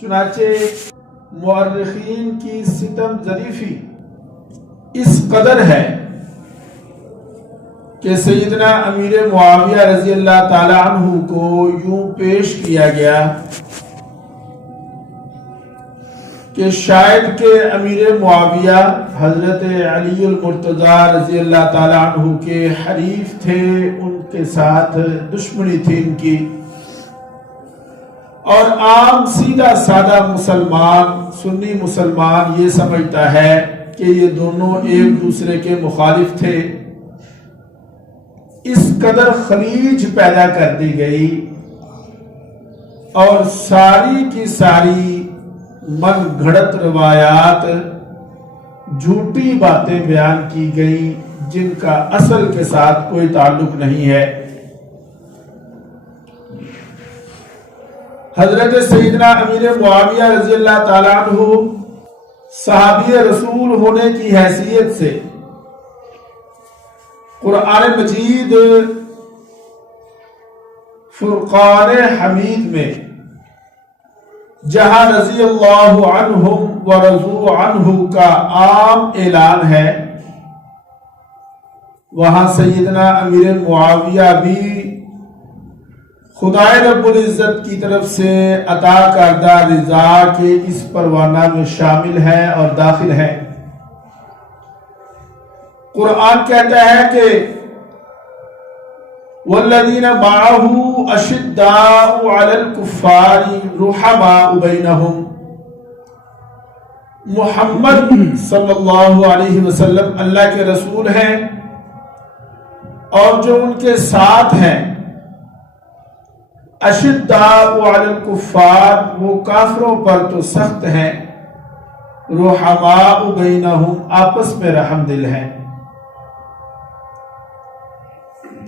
چنانچہ مورخین کی ستم ظریفی اس قدر ہے کہ سیدنا امیر معاویہ رضی اللہ تعالی عنہ کو یوں پیش کیا گیا کہ شاید کہ امیر معاویہ حضرت علی المرتضیٰ رضی اللہ تعالی عنہ کے حریف تھے، ان کے ساتھ دشمنی تھی ان کی، اور عام سیدھا سادہ مسلمان، سنی مسلمان یہ سمجھتا ہے کہ یہ دونوں ایک دوسرے کے مخالف تھے۔ اس قدر خلیج پیدا کر دی گئی اور ساری کی ساری من گھڑت روایات، جھوٹی باتیں بیان کی گئی جن کا اصل کے ساتھ کوئی تعلق نہیں ہے۔ حضرت سیدنا امیر معاویہ رضی اللہ تعالیٰ عنہ صحابی رسول ہونے کی حیثیت سے قرآن مجید فرقان حمید میں جہاں رضی اللہ عنہم ورضوا عنہ کا عام اعلان ہے، وہاں سیدنا امیر معاویہ بھی خدائے رب العزت کی طرف سے عطا کردہ رضا کے اس پروانہ میں شامل ہے اور داخل ہے۔ قرآن کہتا ہے کہ والذین معہ اشداء علی الکفار رحماء بینہم، محمد صلی اللہ علیہ وسلم اللہ کے رسول ہیں اور جو ان کے ساتھ ہیں اشداء علی الکفار، وہ کافروں پر تو سخت ہیں، رحماء بینہم، آپس میں رحم دل ہیں۔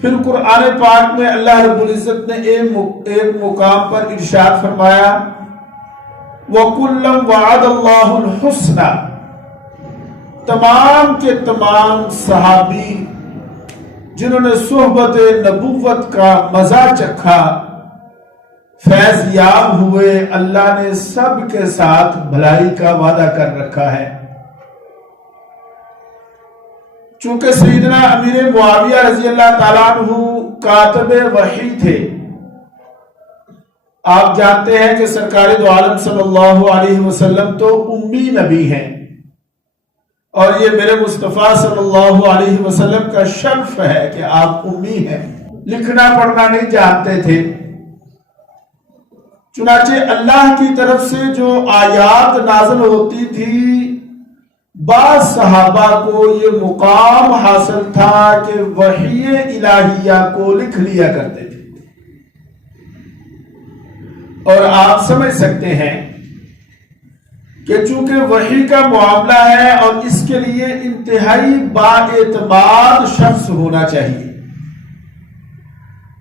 پھر قرآن پاک میں اللہ رب العزت نے ایک مقام پر ارشاد فرمایا وَكُلًّا وَعَدَ اللَّهُ الْحُسْنَى، تمام کے تمام صحابی جنہوں نے صحبت نبوت کا مزہ چکھا، فیض یاب ہوئے، اللہ نے سب کے ساتھ بھلائی کا وعدہ کر رکھا ہے۔ چونکہ سیدنا امیر معاویہ رضی اللہ تعالیٰ عنہ کاتب وحی تھے، آپ جانتے ہیں کہ سرکار دو عالم صلی اللہ علیہ وسلم تو امی نبی ہیں، اور یہ میرے مصطفیٰ صلی اللہ علیہ وسلم کا شرف ہے کہ آپ امی ہیں، لکھنا پڑھنا نہیں جانتے تھے۔ چنانچہ اللہ کی طرف سے جو آیات نازل ہوتی تھی، بعض صحابہ کو یہ مقام حاصل تھا کہ وحی الہیہ کو لکھ لیا کرتے تھے، اور آپ سمجھ سکتے ہیں کہ چونکہ وحی کا معاملہ ہے اور اس کے لیے انتہائی بااعتماد شخص ہونا چاہیے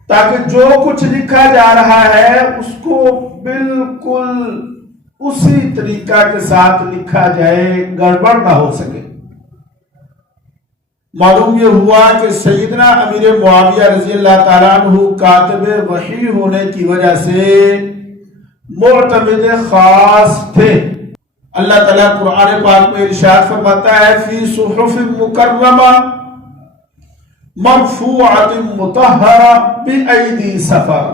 تاکہ جو کچھ لکھا جا رہا ہے اس کو بالکل اسی طریقہ کے ساتھ لکھا جائے، گڑبڑ نہ ہو سکے۔ معلوم یہ ہوا کہ سیدنا امیر معاویہ رضی اللہ تعالیٰ عنہ کاتب وحی ہونے کی وجہ سے معتمد خاص تھے۔ اللہ تعالیٰ قرآن پاک میں ارشاد فرماتا ہے فی صحف مکرمہ مرفوعۃ مطہرہ بأیدی سفرہ۔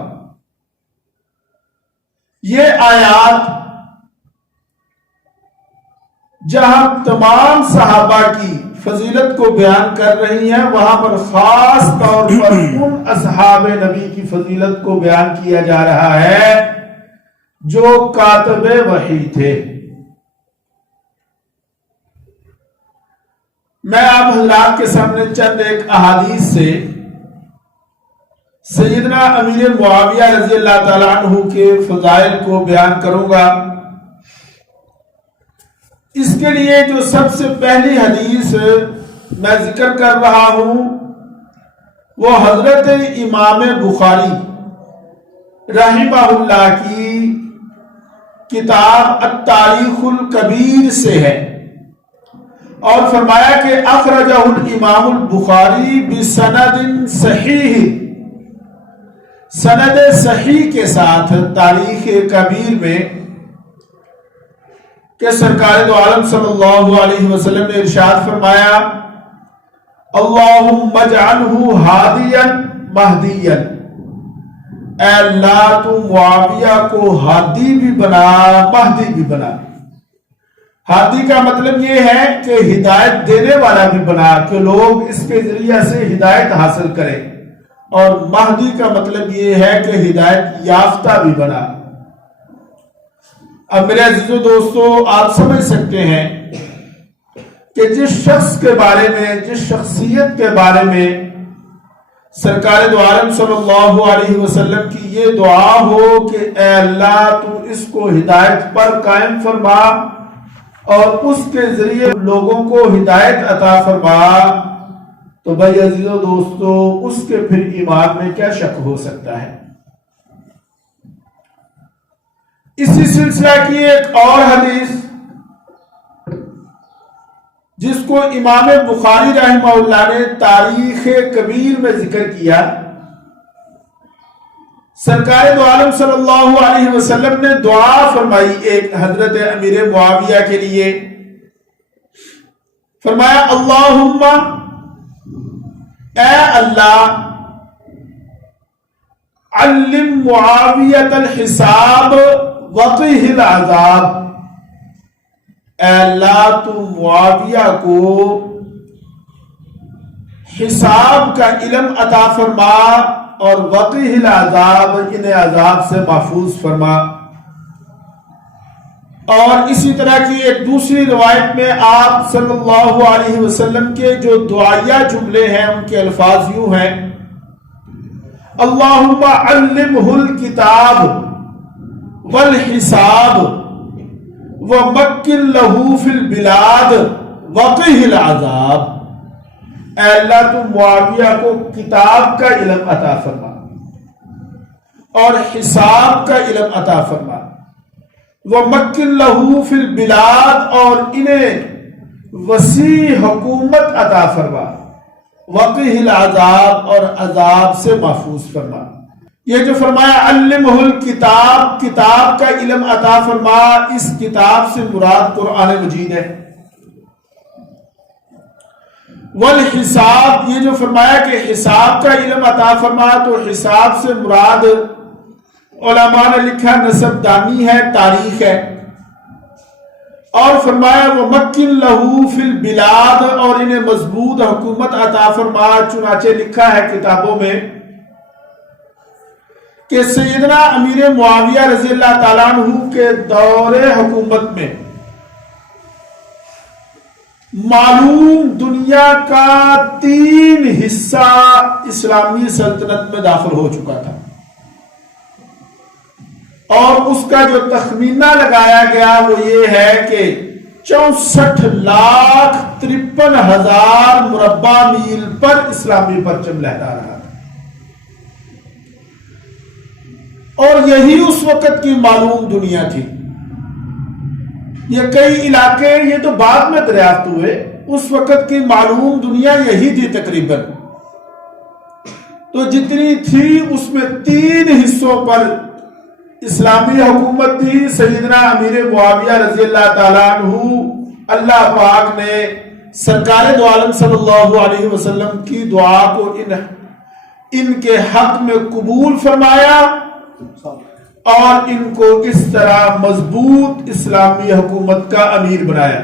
یہ آیات جہاں تمام صحابہ کی فضیلت کو بیان کر رہی ہیں، وہاں پر خاص طور پر ان اصحاب نبی کی فضیلت کو بیان کیا جا رہا ہے جو کاتب وحی تھے۔ میں آپ حضرات کے سامنے چند ایک احادیث سے سیدنا امیر معاویہ رضی اللہ تعالیٰ عنہ کے فضائل کو بیان کروں گا۔ اس کے لیے جو سب سے پہلی حدیث میں ذکر کر رہا ہوں وہ حضرت امام بخاری رحمہ اللہ کی کتاب التاریخ الکبیر سے ہے، اور فرمایا کہ اخرجہ الامام البخاری بسند صحیح، سند صحیح کے ساتھ تاریخ کبیر میں کہ سرکار دو عالم صلی اللہ علیہ وسلم نے ارشاد فرمایا اللہم اجعلہ ہادیا مہدیا، اے اللہ تو معاویہ کو ہادی بھی بنا مہدی بھی بنا۔ ہادی کا مطلب یہ ہے کہ ہدایت دینے والا بھی بنا کہ لوگ اس کے ذریعے سے ہدایت حاصل کریں، اور مہدی کا مطلب یہ ہے کہ ہدایت یافتہ بھی بنا۔ اب میرے عزیزو دوستو، آپ سمجھ سکتے ہیں کہ جس شخص کے بارے میں، جس شخصیت کے بارے میں سرکار دو عالم صلی اللہ علیہ وسلم کی یہ دعا ہو کہ اے اللہ تو اس کو ہدایت پر قائم فرما اور اس کے ذریعے لوگوں کو ہدایت عطا فرما، تو بھائی عزیزو دوستو اس کے پھر ایمان میں کیا شک ہو سکتا ہے۔ اسی سلسلہ کی ایک اور حدیث جس کو امام بخاری رحمہ اللہ نے تاریخ کبیر میں ذکر کیا، سرکار دو عالم صلی اللہ علیہ وسلم نے دعا فرمائی ایک حضرت امیر معاویہ کے لیے، فرمایا اللہم اے اللہ علم معاویۃ الحساب وقہ العذاب، اے اللہ تو معاویہ کو حساب کا علم عطا فرما اور وقہ العذاب انہیں عذاب سے محفوظ فرما۔ اور اسی طرح کی ایک دوسری روایت میں آپ صلی اللہ علیہ وسلم کے جو دعائیہ جملے ہیں ان کے الفاظ یوں ہیں اللہم علمہ الکتاب والحساب ومکن لہو فی البلاد وقہ العذاب، اے اللہ تو معاویہ کو کتاب کا علم عطا فرما اور حساب کا علم عطا فرما، ومکن لہو فی البلاد اور انہیں وسیع حکومت عطا فرما، وقہ العذاب اور عذاب سے محفوظ فرما۔ یہ جو فرمایا علمہ الکتاب، کتاب کا علم عطا فرما، اس کتاب سے مراد قرآن مجید ہے۔ والحساب، یہ جو فرمایا کہ حساب کا علم عطا فرما، تو حساب سے مراد علماء نے لکھا نسب دانی ہے، تاریخ ہے۔ اور فرمایا ومکن لہو فی البلاد، اور انہیں مضبوط حکومت عطا فرما، چنانچہ لکھا ہے کتابوں میں کہ سیدنا امیر معاویہ رضی اللہ تعالیٰ عنہ کے دور حکومت میں معلوم دنیا کا 3 حصہ اسلامی سلطنت میں داخل ہو چکا تھا، اور اس کا جو تخمینہ لگایا گیا وہ یہ ہے کہ 64,53,000 مربع میل پر اسلامی پرچم لہرا رہا تھا، اور یہی اس وقت کی معلوم دنیا تھی۔ یہ کئی علاقے یہ تو بعد میں دریافت ہوئے، اس وقت کی معلوم دنیا یہی تھی تقریباً۔ تو جتنی تھی اس میں 3 حصوں پر اسلامی حکومت تھی۔ سیدنا امیر معاویہ رضی اللہ تعالیٰ عنہ، اللہ پاک نے سرکار دو عالم صلی اللہ علیہ وسلم کی دعا کو ان کے حق میں قبول فرمایا اور ان کو اس طرح مضبوط اسلامی حکومت کا امیر بنایا۔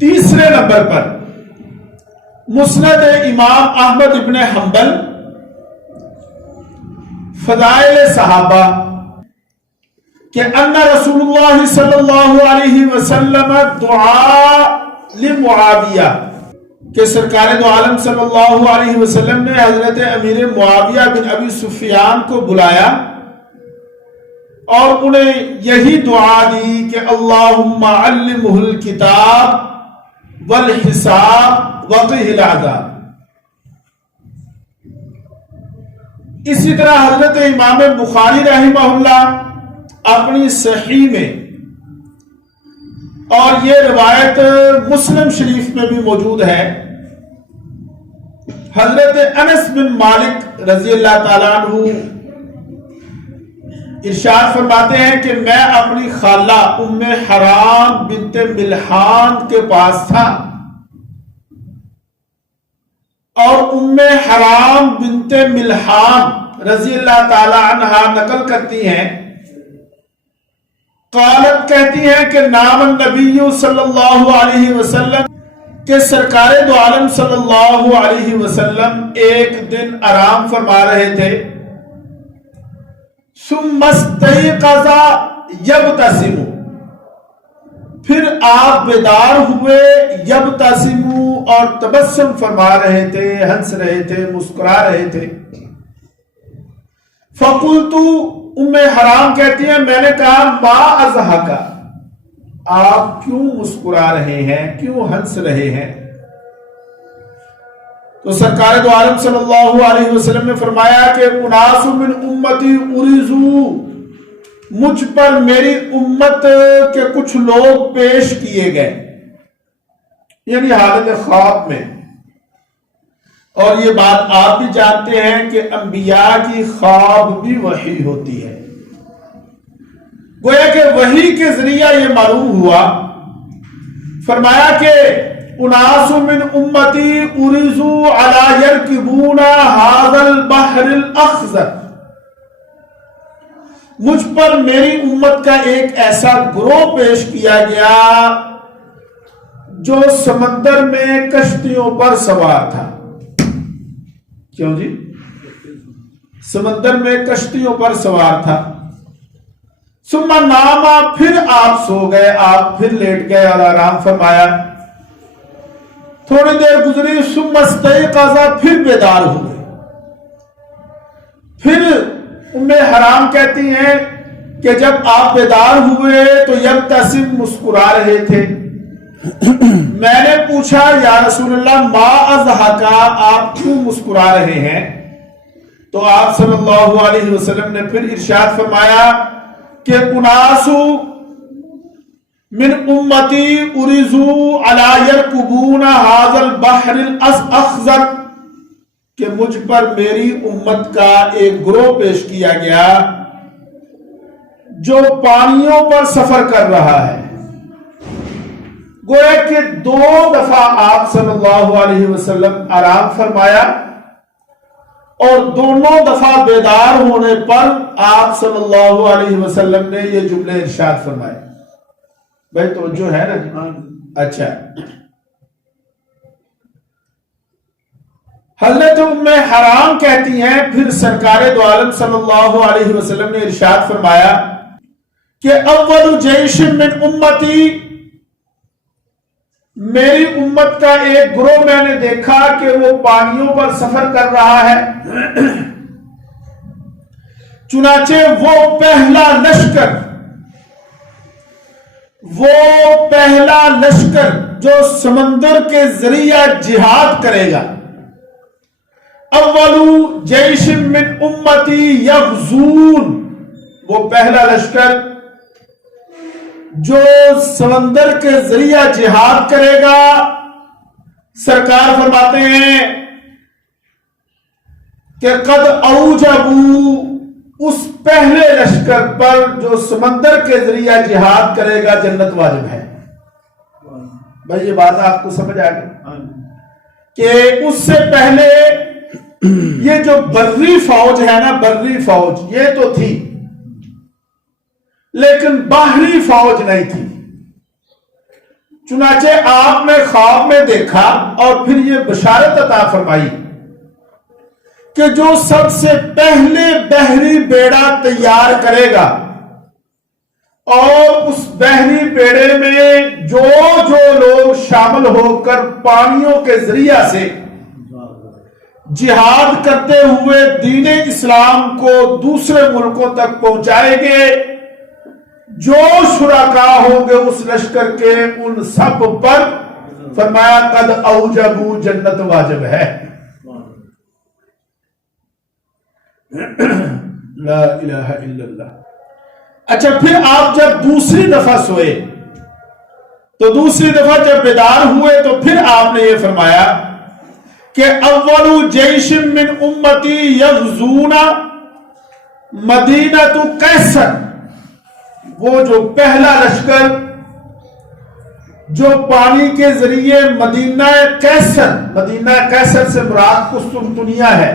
تیسرے نمبر پر مسند امام احمد ابن حنبل، فضائل صحابہ، کہ ان رسول اللہ صلی اللہ علیہ وسلم دعا لمعاویہ، کہ سرکار دو عالم صلی اللہ علیہ وسلم نے حضرت امیر معاویہ بن ابی سفیان کو بلایا اور انہیں یہی دعا دی کہ اللہم علمہ الکتاب والحساب وقہ العذاب۔ اسی طرح حضرت امام بخاری رحمہ اللہ اپنی صحیح میں، اور یہ روایت مسلم شریف میں بھی موجود ہے، حضرت انس بن مالک رضی اللہ تعالیٰ عنہ ارشاد فرماتے ہیں کہ میں اپنی خالہ ام حرام بنت ملحان کے پاس تھا، اور ام حرام بنت ملحان رضی اللہ تعالی عنہا نقل کرتی ہیں، قالت کہتی ہیں کہ نام النبی صلی اللہ علیہ وسلم کہ سرکار دو عالم صلی اللہ علیہ وسلم ایک دن آرام فرما رہے تھے، ثم استيقظ يبتسم، پھر آپ بیدار ہوئے، یبتسم اور تبسم فرما رہے تھے، ہنس رہے تھے، مسکرا رہے تھے۔ فقلت، ام حرام کہتی ہیں میں نے کہا ما اضحک، آپ کیوں مسکرا رہے ہیں، کیوں ہنس رہے ہیں؟ تو سرکار دو عالم صلی اللہ علیہ وسلم نے فرمایا کہ اناس من امتی ارزو، مجھ پر میری امت کے کچھ لوگ پیش کیے گئے، یعنی حالت خواب میں۔ اور یہ بات آپ بھی جانتے ہیں کہ انبیاء کی خواب بھی وحی ہوتی ہے، گویا کہ وحی کے ذریعہ یہ معلوم ہوا۔ فرمایا کہ اناس من امتی ارزو علی یرکبون ھذا البحر الاخضر، مجھ پر میری امت کا ایک ایسا گروہ پیش کیا گیا جو سمندر میں کشتیوں پر سوار تھا۔ کیوں جی؟ سمندر میں کشتیوں پر سوار تھا۔ ثم نام، پھر آپ سو گئے، آپ پھر لیٹ گئے اور آرام فرمایا۔ تھوڑی دیر گزری، ثم استيقظ، پھر بیدار ہوئے۔ پھر ام حرام کہتی ہیں کہ جب آپ بیدار ہوئے تو یبتسم، مسکرا رہے تھے۔ میں نے پوچھا یا رسول اللہ ما اضحک، آپ کیوں مسکرا رہے ہیں؟ تو آپ صلی اللہ علیہ وسلم نے پھر ارشاد فرمایا کہ اناس من امتی ارزو علی یرکبون ھذا البحر الاخضر، کہ مجھ پر میری امت کا ایک گروہ پیش کیا گیا جو پانیوں پر سفر کر رہا ہے۔ گویا کہ 2 دفعہ آپ صلی اللہ علیہ وسلم آرام فرمایا، اور دونوں دفعہ بیدار ہونے پر آپ صلی اللہ علیہ وسلم نے یہ جملے ارشاد فرمائے۔ بھائی توجہ ہے نا جی؟ اچھا، حضرت ام حرام کہتی ہیں پھر سرکار دو عالم صلی اللہ علیہ وسلم نے ارشاد فرمایا کہ اول جیش من امتی، میری امت کا ایک گروہ میں نے دیکھا کہ وہ پانیوں پر سفر کر رہا ہے۔ چنانچہ وہ پہلا لشکر جو سمندر کے ذریعہ جہاد کرے گا، اول جیش من امتی یغزون، وہ پہلا لشکر جو سمندر کے ذریعہ جہاد کرے گا، سرکار فرماتے ہیں کہ قد اوجبوا، اس پہلے لشکر پر جو سمندر کے ذریعہ جہاد کرے گا جنت واجب ہے۔ بھائی یہ بات آپ کو سمجھ آ گئی کہ اس سے پہلے یہ جو بری فوج ہے نا، بری فوج یہ تو تھی لیکن باہری فوج نہیں تھی۔ چنانچہ آپ نے خواب میں دیکھا اور پھر یہ بشارت عطا فرمائی کہ جو سب سے پہلے بحری بیڑا تیار کرے گا اور اس بحری بیڑے میں جو لوگ شامل ہو کر پانیوں کے ذریعہ سے جہاد کرتے ہوئے دین اسلام کو دوسرے ملکوں تک پہنچائیں گے، جو شرکاء ہوں گے اس لشکر کے، ان سب پر فرمایا قد اوجبوا، جنت واجب ہے۔ لا الہ الا اللہ۔ اچھا، پھر آپ جب دوسری دفعہ سوئے تو دوسری دفعہ جب بیدار ہوئے تو پھر آپ نے یہ فرمایا کہ اول جیش من امتی یغزون، مدینہ تو قیصر، وہ جو پہلا لشکر جو پانی کے ذریعے مدینہ قیصر سے مراد قسطنطنیہ ہے،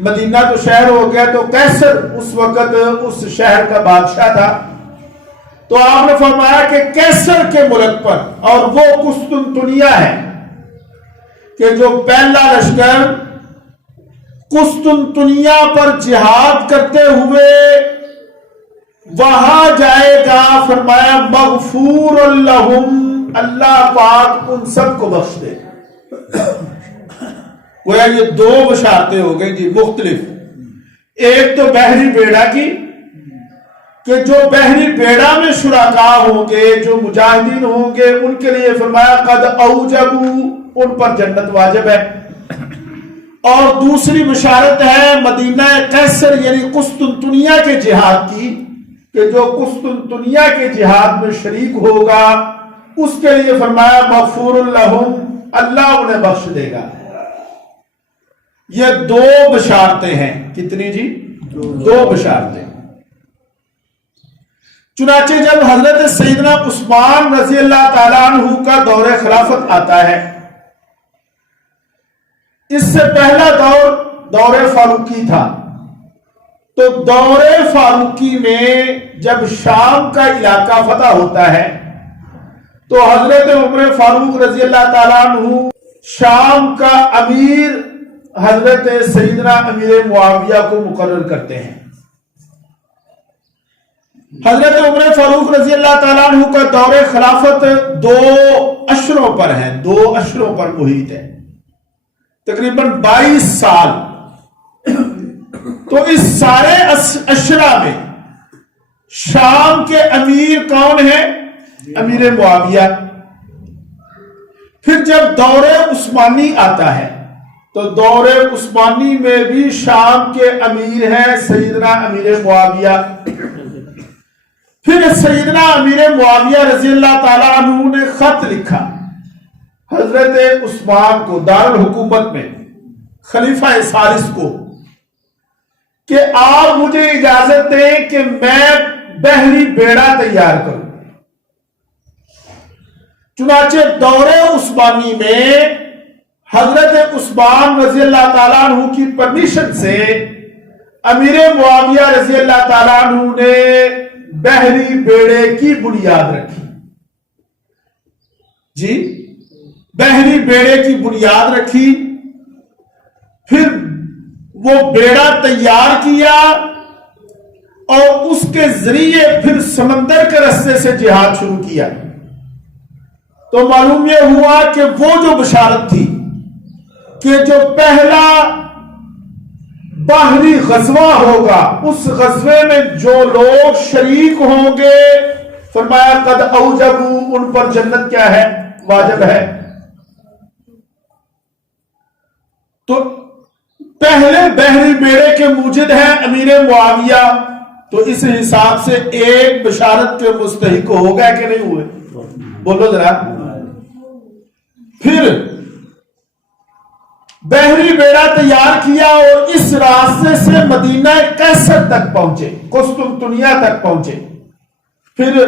مدینہ تو شہر ہو گیا، تو قیصر اس وقت اس شہر کا بادشاہ تھا، تو آپ نے فرمایا کہ قیصر کے ملک پر، اور وہ قسطنطنیہ ہے، کہ جو پہلا لشکر قسطنطنیہ پر جہاد کرتے ہوئے وہاں جائے گا، فرمایا مغفور لہم، اللہ پاک ان سب کو بخش دے۔ گویا یہ دو بشارتیں ہو گئی جی مختلف، ایک تو بحری بیڑا کی کہ جو بحری بیڑا میں شرکاء ہوں گے، جو مجاہدین ہوں گے، ان کے لیے فرمایا قد اوجبوا، ان پر جنت واجب ہے۔ اور دوسری بشارت ہے مدینہ قیصر یعنی قسطنطنیہ کے جہاد کی، کہ جو قسطنطنیہ کے جہاد میں شریک ہوگا اس کے لیے فرمایا مغفور لہم، اللہ انہیں بخش دے گا۔ یہ دو بشارتیں ہیں، کتنی جی؟ دو بشارتیں۔ چنانچہ جب حضرت سیدنا عثمان رضی اللہ تعالیٰ عنہ کا دور خلافت آتا ہے، اس سے پہلا دور فاروقی تھا، تو دور فاروقی میں جب شام کا علاقہ فتح ہوتا ہے تو حضرت عمر فاروق رضی اللہ تعالیٰ عنہ شام کا امیر حضرت سیدنا امیر معاویہ کو مقرر کرتے ہیں۔ حضرت عمر فاروق رضی اللہ تعالیٰ عنہ کا دور خلافت 2 اشروں پر ہے، 2 اشروں پر محیط ہے، تقریباً 22 سال۔ تو اس سارے اشرا میں شام کے امیر کون ہیں؟ امیر معاویہ۔ پھر جب دور عثمانی آتا ہے تو دور عثمانی میں بھی شام کے امیر ہیں سیدنا امیر معاویہ۔ پھر سیدنا امیر معاویہ رضی اللہ تعالیٰ عنہ نے خط لکھا حضرت عثمان کو دارالحکومت میں، خلیفہ ثالث کو، کہ آپ مجھے اجازت دیں کہ میں بحری بیڑا تیار کروں۔ چنانچہ دور عثمانی میں حضرت عثمان رضی اللہ تعالیٰ عنہ کی پرمیشن سے امیر معاویہ رضی اللہ تعالیٰ عنہ نے بحری بیڑے کی بنیاد رکھی۔ جی بحری بیڑے کی بنیاد رکھی، پھر وہ بیڑا تیار کیا اور اس کے ذریعے پھر سمندر کے راستے سے جہاد شروع کیا۔ تو معلوم یہ ہوا کہ وہ جو بشارت تھی کہ جو پہلا باہری غزوہ ہوگا اس غزوے میں جو لوگ شریک ہوں گے، فرمایا قد اوجبوا، ان پر جنت کیا ہے؟ واجب ہے۔ تو پہلے بحری بیڑے کے موجد ہیں امیر معاویہ، تو اس حساب سے ایک بشارت کے مستحق ہو گئے کہ نہیں ہوئے؟ بولو ذرا۔ پھر بحری بیڑا تیار کیا اور اس راستے سے مدینہ قیصر تک پہنچے، قسطنطنیہ تک پہنچے۔ پھر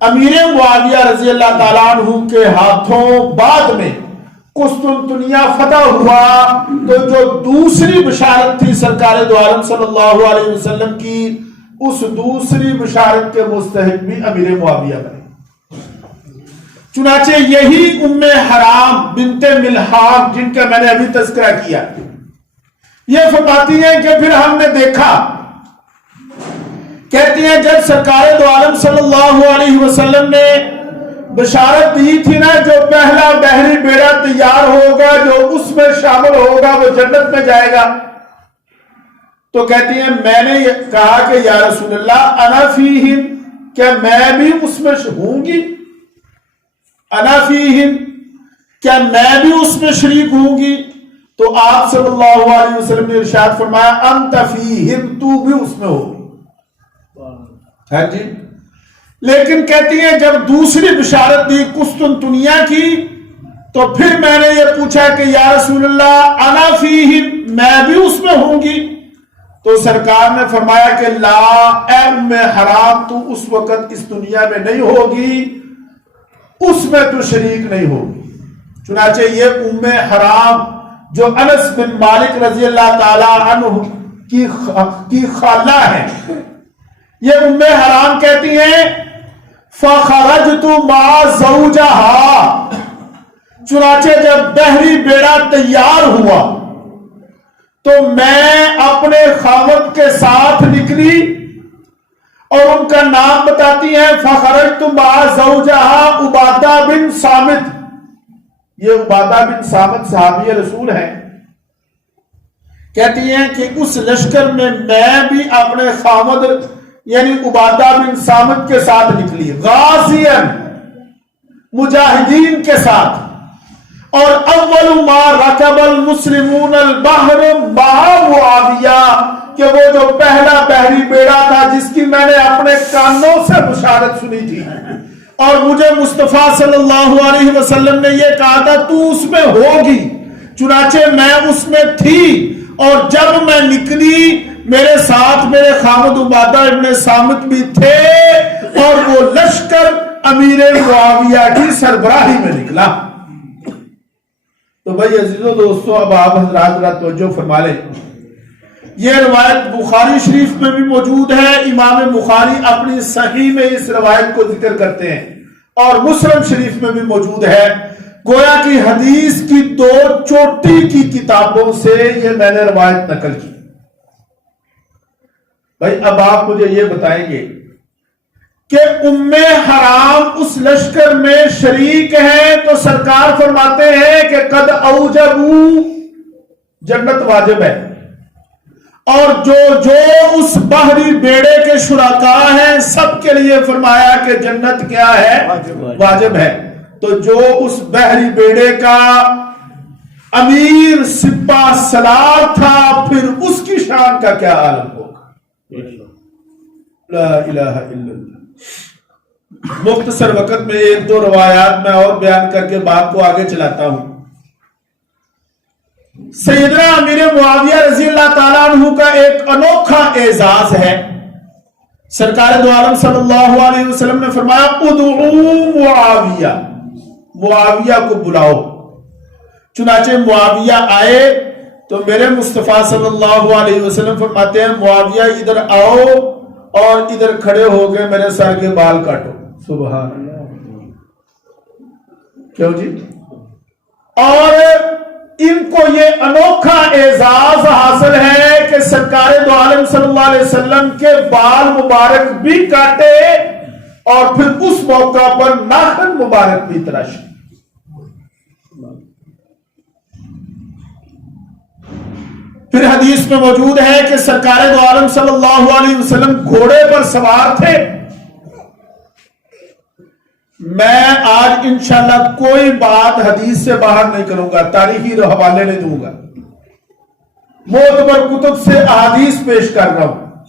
امیر معاویہ رضی اللہ تعالیٰ عنہ کے ہاتھوں بعد میں قسطنطنیہ فتح ہوا، تو جو دوسری بشارت تھی سرکار دو عالم صلی اللہ علیہ وسلم کی، اس دوسری بشارت کے مستحق بھی امیر معاویہ بنے۔ چنانچہ یہی ام حرام بنت ملحام جن کا میں نے ابھی تذکرہ کیا، یہ فرماتی ہیں کہ پھر ہم نے دیکھا، کہتی ہیں جب سرکار دو عالم صلی اللہ علیہ وسلم نے بشارت دی تھی نا، جو پہلا بحری بیڑا تیار ہوگا جو اس میں شامل ہوگا وہ جنت میں جائے گا، تو کہتی ہیں میں نے کہا کہ یا رسول اللہ انا فیہم، کیا میں بھی اس میں ہوں گی؟ انا فیہم، کیا میں بھی اس میں شریک ہوں گی؟ تو آپ صلی اللہ علیہ وسلم نے ارشاد فرمایا انت فیہم، تو بھی اس میں ہوگی۔ ہاں جی۔ لیکن کہتی ہیں جب دوسری بشارت دی قسطنطنیہ کی، تو پھر میں نے یہ پوچھا کہ یا رسول اللہ انا فیہم، میں بھی اس میں ہوں گی؟ تو سرکار نے فرمایا کہ لا اے ام حرام، تو اس وقت اس دنیا میں نہیں ہوگی، اس میں تو شریک نہیں ہوگی۔ چنانچہ یہ ام حرام جو انس بن مالک رضی اللہ تعالی عنہ کی خالہ ہے، یہ ام حرام کہتی ہیں فخرجت مع زوجہا، چنانچہ جب بحری بیڑا تیار ہوا تو میں اپنے خاوند کے ساتھ نکلی، اور ان کا نام بتاتی ہیں فخرجت مع زوجہا عبادہ بن صامت۔ یہ عبادہ بن صامت صحابی رسول ہیں، کہتی ہیں کہ اس لشکر میں بھی اپنے خاوند یعنی عبادہ بن صامت کے ساتھ نکلی، غازین مجاہدین کے ساتھ، اور اول ما رکب المسلمون البحر مع معاویہ، کہ وہ جو پہلا بحری بیڑا تھا جس کی میں نے اپنے کانوں سے بشارت سنی تھی، اور مجھے مصطفیٰ صلی اللہ علیہ وسلم نے یہ کہا تھا تو اس میں ہوگی، چنانچہ میں اس میں تھی، اور جب میں نکلی میرے ساتھ میرے خاوند عبادہ ابن صامت بھی تھے، اور وہ لشکر امیر معاویہ کی سربراہی میں نکلا۔ تو بھائی عزیزو دوستو، اب آپ حضرات ذرا توجہ فرما لیں، یہ روایت بخاری شریف میں بھی موجود ہے، امام بخاری اپنی صحیح میں اس روایت کو ذکر کرتے ہیں، اور مسلم شریف میں بھی موجود ہے۔ گویا کی حدیث کی دو چوٹی کی کتابوں سے یہ میں نے روایت نقل کی۔ بھائی اب آپ مجھے یہ بتائیں گے کہ ام حرام اس لشکر میں شریک ہیں، تو سرکار فرماتے ہیں کہ قد اوجبو، جنت واجب ہے، اور جو اس بحری بیڑے کے شرکاء ہیں سب کے لیے فرمایا کہ جنت کیا ہے؟ واجب ہے۔ تو جو اس بحری بیڑے کا امیر سپاہ سالار تھا، پھر اس کی شان کا کیا عالم ہوگا؟ لا الہ الا اللہ۔ مختصر وقت میں ایک دو روایات میں اور بیان کر کے بات کو آگے چلاتا ہوں۔ سیدنا امیر معاویہ رضی اللہ تعالیٰ عنہ کا ایک انوکھا اعزاز ہے۔ سرکار دو عالم صلی اللہ علیہ وسلم نے فرمایا ادعو معاویہ، معاویہ کو بلاؤ۔ چنانچہ معاویہ آئے تو میرے مصطفیٰ صلی اللہ علیہ وسلم فرماتے ہیں معاویہ ادھر آؤ، اور ادھر کھڑے ہو کے میرے سر کے بال کاٹو۔ سبحان اللہ، کیوں جی؟ اور ان کو یہ انوکھا اعزاز حاصل ہے کہ سرکار دو عالم صلی اللہ علیہ وسلم کے بال مبارک بھی کاٹے، اور پھر اس موقع پر ناخن مبارک بھی تراشے۔ پھر حدیث میں موجود ہے کہ سرکار دو عالم صلی اللہ علیہ وسلم گھوڑے پر سوار تھے۔ میں آج انشاءاللہ کوئی بات حدیث سے باہر نہیں کروں گا، تاریخی حوالے نہیں دوں گا، معتبر کتب سے احادیث پیش کر رہا ہوں۔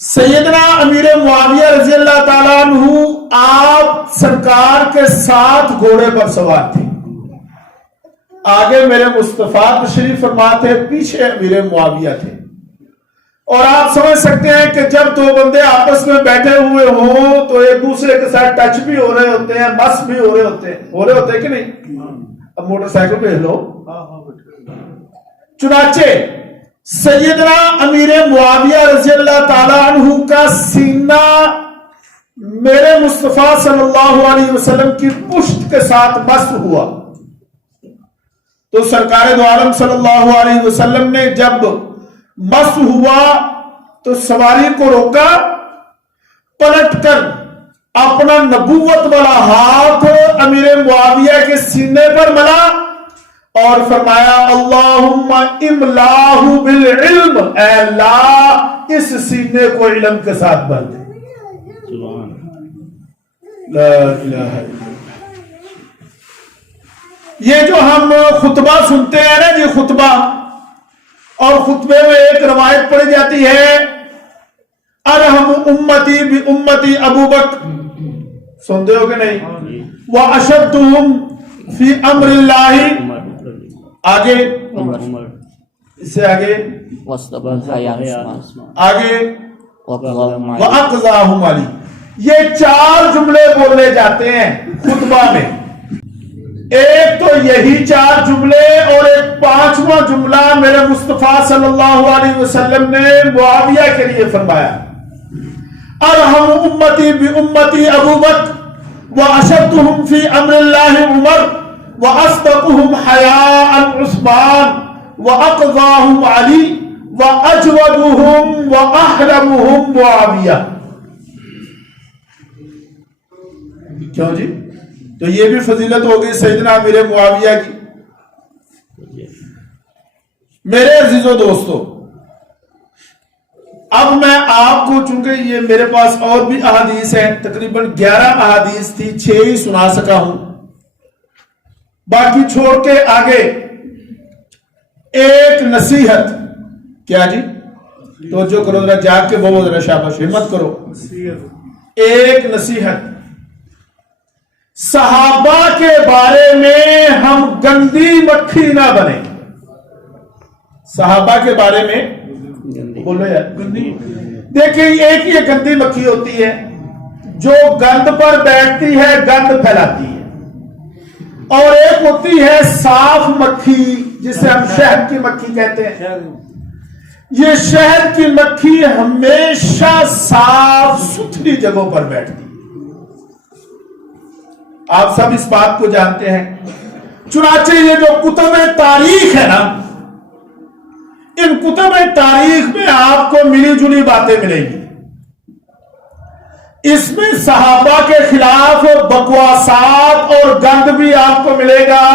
سیدنا امیر معاویہ رضی اللہ تعالیٰ عنہ آپ سرکار کے ساتھ گھوڑے پر سوار تھے، آگے میرے مصطفیٰ تشریف فرما تھے، پیچھے امیر معاویہ تھے۔ اور آپ سمجھ سکتے ہیں کہ جب دو بندے آپس میں بیٹھے ہوئے ہوں تو ایک دوسرے کے ساتھ ٹچ بھی ہو رہے ہوتے ہیں، مس بھی ہو رہے ہوتے ہیں کہ نہیں؟ اب موٹر سائیکل پہ لو۔ چنانچہ سیدنا امیر معاویہ رضی اللہ تعالی عنہ کا سینہ میرے مصطفیٰ صلی اللہ علیہ وسلم کی پشت کے ساتھ مس ہوا، تو سرکار دو عالم صلی اللہ علیہ وسلم نے جب مس ہوا تو سواری کو روکا، پلٹ کر اپنا نبوت والا ہاتھ امیر معاویہ کے سینے پر ملا اور فرمایا اللہم املاہ بالعلم، اے اللہ اس سینے کو علم کے ساتھ بھر دے۔ لا الہ الا اللہ۔ یہ جو ہم خطبہ سنتے ہیں نا جی، خطبہ، اور خطبے میں ایک روایت پڑھی جاتی ہے ارحم امتی بی امتی ابو بکر، سنتے ہو کہ نہیں؟ واشدہم فی امر اللہ، آگے اس سے آگے آگے وَأَقْضَاهُمْ عَلِي، یہ 4 جملے بولے جاتے ہیں خطبہ میں. ایک تو یہی 4 جملے اور ایک 5واں جملہ میرے مصطفیٰ صلی اللہ علیہ وسلم نے معاویہ کے لیے فرمایا. ارحم امتی بامتی ابو بکر واشدهم فی امر اللہ عمر واصدقهم حیاء عثمان واقضاهم علی واجودهم واحرمهم معاویہ. کیوں جی؟ تو یہ بھی فضیلت ہوگی سیدنا امیر معاویہ کی. میرے عزیزو دوستو، اب میں آپ کو، چونکہ یہ میرے پاس اور بھی احادیث ہیں، تقریباً 11 احادیث تھی، 6 ہی سنا سکا ہوں، باقی چھوڑ کے آگے ایک نصیحت. کیا جی؟ توجہ کرو ذرا، جاگ کے بولو ذرا، شاباش، ہمت کرو. ایک نصیحت، صحابہ کے بارے میں ہم گندی مکھی نہ بنے. صحابہ کے بارے میں بولو یار، گندی. دیکھیں، ایک یہ گندی مکھی ہوتی ہے جو گند پر بیٹھتی ہے، گند پھیلاتی ہے، اور ایک ہوتی ہے صاف مکھی جسے ہم شہد کی مکھی کہتے ہیں. یہ شہد کی مکھی ہمیشہ صاف ستھری جگہوں پر بیٹھتی ہے. آپ سب اس بات کو جانتے ہیں. چنانچہ یہ جو کتب تاریخ ہے نا، ان کتب تاریخ میں آپ کو ملی جلی باتیں ملیں گی. اس میں صحابہ کے خلاف بکواسات اور گند بھی آپ کو ملے گا،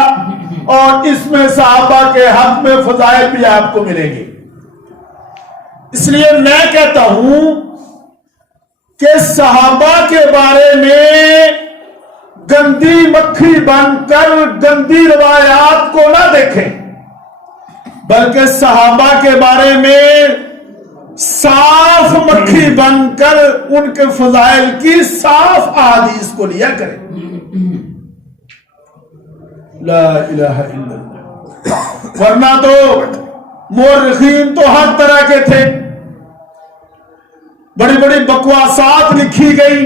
اور اس میں صحابہ کے حق میں فضائل بھی آپ کو ملیں گے. اس لیے میں کہتا ہوں کہ صحابہ کے بارے میں گندی مکھی بن کر گندی روایات کو نہ دیکھیں، بلکہ صحابہ کے بارے میں صاف مکھی بن کر ان کے فضائل کی صاف احادیث کو لیا کریں. لا الہ الا اللہ. ورنہ تو مورخین تو ہر طرح کے تھے، بڑی بڑی بکواسات لکھی گئی.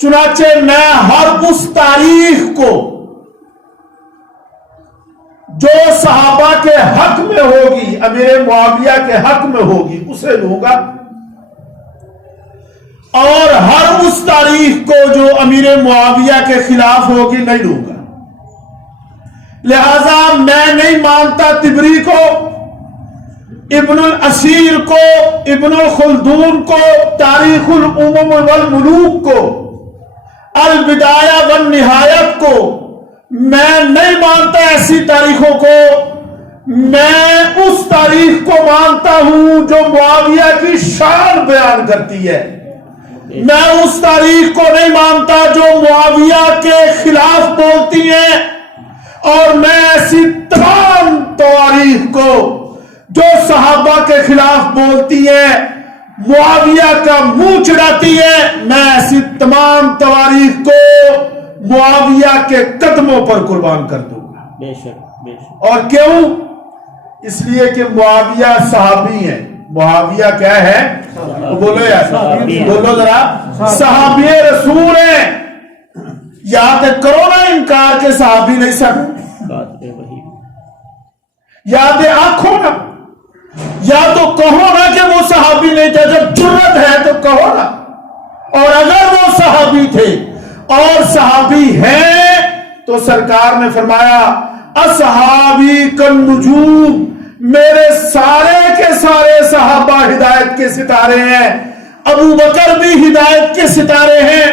چنانچہ میں ہر اس تاریخ کو جو صحابہ کے حق میں ہوگی، امیر معاویہ کے حق میں ہوگی، اسے لوں گا، اور ہر اس تاریخ کو جو امیر معاویہ کے خلاف ہوگی نہیں لوں گا. لہذا میں نہیں مانتا طبری کو، ابن الاسیر کو، ابن الخلدون کو، تاریخ الامم والملوک کو، البدایہ والنہایت کو. میں نہیں مانتا ایسی تاریخوں کو. میں اس تاریخ کو مانتا ہوں جو معاویہ کی شان بیان کرتی ہے. میں اس تاریخ کو نہیں مانتا جو معاویہ کے خلاف بولتی ہے. اور میں ایسی تمام تواریخ کو جو صحابہ کے خلاف بولتی ہے، معاویہ کا منہ چڑھاتی ہے، میں ایسی تمام تواریخ کو معاویہ کے قدموں پر قربان کر دوں گا. بے شک، بے شک. اور کیوں؟ اس لیے کہ معاویہ صحابی ہیں. معاویہ کیا ہے؟ بولو یار، بولو ذرا، صحابی رسول ہیں. یاد کرو نا انکار کے صحابی نہیں سن. یاد آنکھوں نا، یا تو کہو نا کہ وہ صحابی نہیں تھے، جب جرت ہے تو کہو نا. اور اگر وہ صحابی تھے اور صحابی ہیں تو سرکار نے فرمایا اصحابی کالنجوم، میرے سارے کے سارے صحابہ ہدایت کے ستارے ہیں. ابو بکر بھی ہدایت کے ستارے ہیں،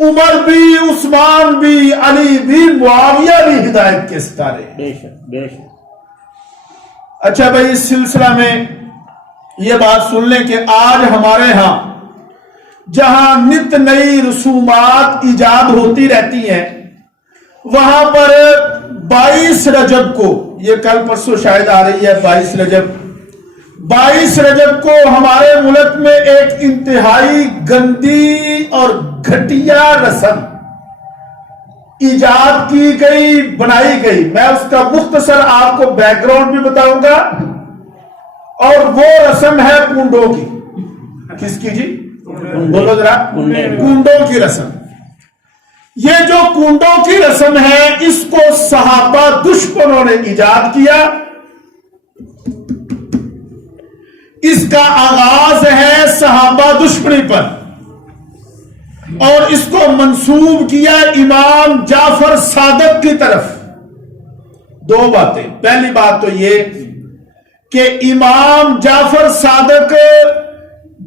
عمر بھی، عثمان بھی، علی بھی، معاویہ بھی ہدایت کے ستارے ہیں. بے شک، بے شک. اچھا بھائی، اس سلسلہ میں یہ بات سن لیں کہ آج ہمارے ہاں جہاں نت نئی رسومات ایجاد ہوتی رہتی ہیں، وہاں پر 22 رجب کو، یہ کل پرسوں شاید آ رہی ہے 22 رجب، 22 رجب کو ہمارے ملک میں ایک انتہائی گندی اور گھٹیا رسم ایجاد کی گئی، بنائی گئی. میں اس کا مختصر آپ کو بیک گراؤنڈ بھی بتاؤں گا. اور وہ رسم ہے کنڈوں کی. کس کی جی؟ بولو ذرا. کنڈوں کی رسم. یہ جو کنڈوں کی رسم ہے اس کو صحابہ دشمنوں نے ایجاد کیا. اس کا آغاز ہے صحابہ دشمنی پر، اور اس کو منسوب کیا امام جعفر صادق کی طرف. دو باتیں. پہلی بات تو یہ کہ امام جعفر صادق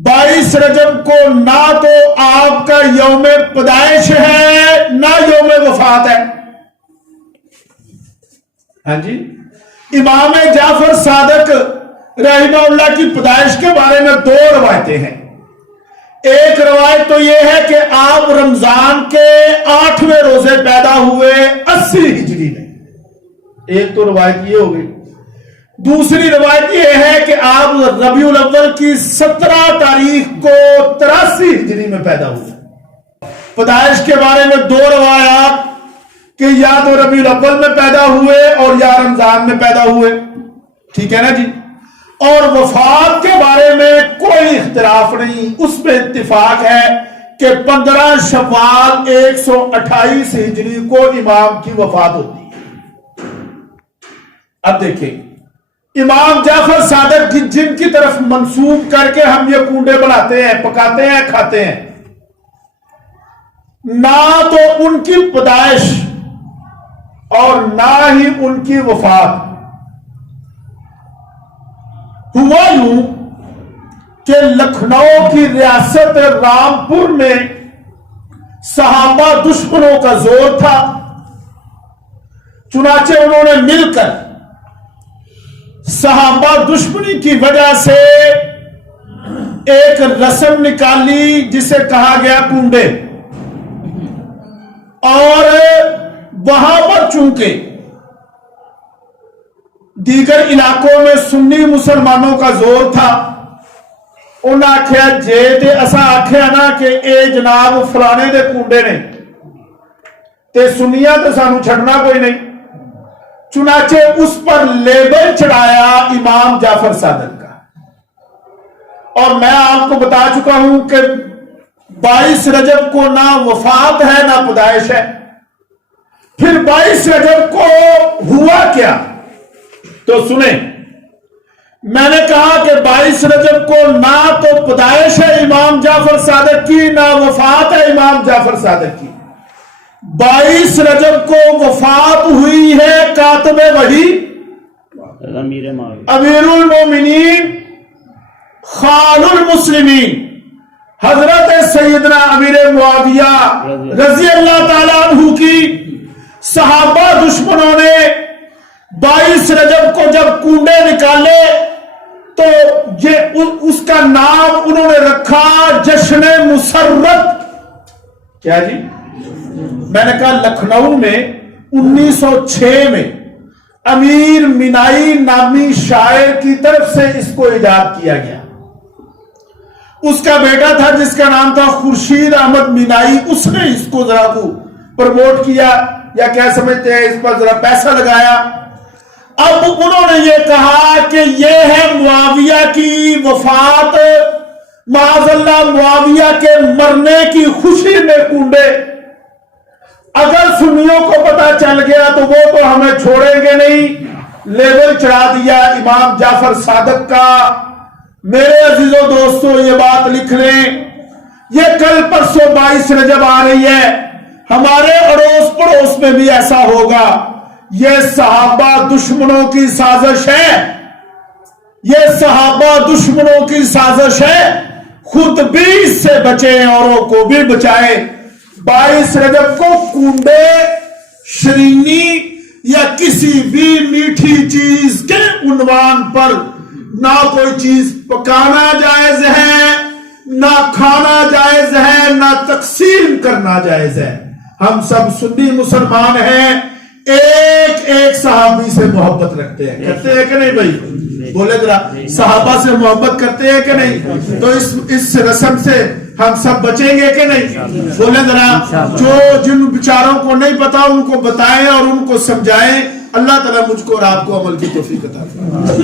22 رجب کو نہ تو آپ کا یوم پیدائش ہے نہ یوم وفات ہے. ہاں جی. امام جعفر صادق رحمہ اللہ کی پیدائش کے بارے میں دو روایتیں ہیں. ایک روایت تو یہ ہے کہ آپ رمضان کے 8ویں روزے پیدا ہوئے 80 ہجری میں. ایک تو روایت یہ ہو گئی. دوسری روایت یہ ہے کہ آپ ربیع الاول کی 17 تاریخ کو 83 ہجری میں پیدا ہوئے. پیدائش کے بارے میں دو روایات کہ یا تو ربیع الاول میں پیدا ہوئے اور یا رمضان میں پیدا ہوئے. ٹھیک ہے نا جی. اور وفات کے بارے میں کوئی اختلاف نہیں. اس میں اتفاق ہے کہ 15 شوال 128 ہجری کو امام کی وفات ہوتی ہے. اب دیکھیں امام جعفر صادق کی جن کی طرف منسوب کر کے ہم یہ کنڈے بناتے ہیں، پکاتے ہیں، کھاتے ہیں، نہ تو ان کی پیدائش اور نہ ہی ان کی وفات. ہوا یوں کہ لکھنؤ کی ریاست رامپور میں صحابہ دشمنوں کا زور تھا. چنانچہ انہوں نے مل کر صحابہ دشمنی کی وجہ سے ایک رسم نکالی جسے کہا گیا کنڈے. اور وہاں پر چونکہ دیگر علاقوں میں سنی مسلمانوں کا زور تھا، انہاں آکھیا جے تے اسا آکھیا نا کہ اے جناب فلانے دے کنڈے نے تے سنیاں تے سانو چھڑنا کوئی نہیں. چنانچہ اس پر لیبل چڑھایا امام جعفر صادق کا. اور میں آپ کو بتا چکا ہوں کہ 22 رجب کو نہ وفات ہے نہ پیدائش ہے. پھر 22 رجب کو ہوا کیا تو سنیں. میں نے کہا کہ 22 رجب کو نہ تو پیدائش ہے امام جعفر صادق کی نہ وفات ہے امام جعفر صادق کی. 22 رجب کو وفات ہوئی ہے کاتب وحی امیر المومنین خال المسلمین حضرت سیدنا امیر معاویہ رضی اللہ تعالیٰ عنہ کی. صحابہ دشمنوں نے 22 رجب کو جب کنڈے نکالے تو یہ اس کا نام انہوں نے رکھا جشن مسرت. کیا جی؟ میں نے کہا لکھنؤ میں 1906 میں امیر مینائی نامی شاعر کی طرف سے اس کو ایجاد کیا گیا. اس کا بیٹا تھا جس کا نام تھا خورشید احمد مینائی. اس نے اس کو ذرا کو پروموٹ کیا یا کیا سمجھتے ہیں اس پر ذرا پیسہ لگایا. اب انہوں نے یہ کہا کہ یہ ہے معاویہ کی وفات، معاذ اللہ معاویہ کے مرنے کی خوشی میں کنڈے. اگر سنیوں کو پتا چل گیا تو وہ تو ہمیں چھوڑیں گے نہیں. لیبل چڑھا دیا امام جعفر صادق کا. میرے عزیزوں دوستوں یہ بات لکھ لیں، یہ کل پرسوں 22 رجب آ رہی ہے، ہمارے اڑوس پڑوس میں بھی ایسا ہوگا. یہ صحابہ دشمنوں کی سازش ہے، یہ صحابہ دشمنوں کی سازش ہے. خود بھی اس سے بچیں، اوروں کو بھی بچائیں. 22 رجب کو کنڈے، شرینی یا کسی بھی میٹھی چیز کے عنوان پر نہ کوئی چیز پکانا جائز ہے، نہ کھانا جائز ہے، نہ تقسیم کرنا جائز ہے. ہم سب سنی مسلمان ہیں، ایک ایک صحابی سے محبت رکھتے ہیں. کرتے ہیں کہ نہیں بھائی؟ بولے ذرا، صحابہ سے محبت کرتے ہیں کہ نہیں؟ تو اس رسم سے ہم سب بچیں گے کہ نہیں؟ بولیں ذرا، جو جن بیچاروں کو نہیں پتا ان کو بتائیں اور ان کو سمجھائیں. اللہ تعالیٰ مجھ کو اور آپ کو عمل کی توفیق عطا فرمائے.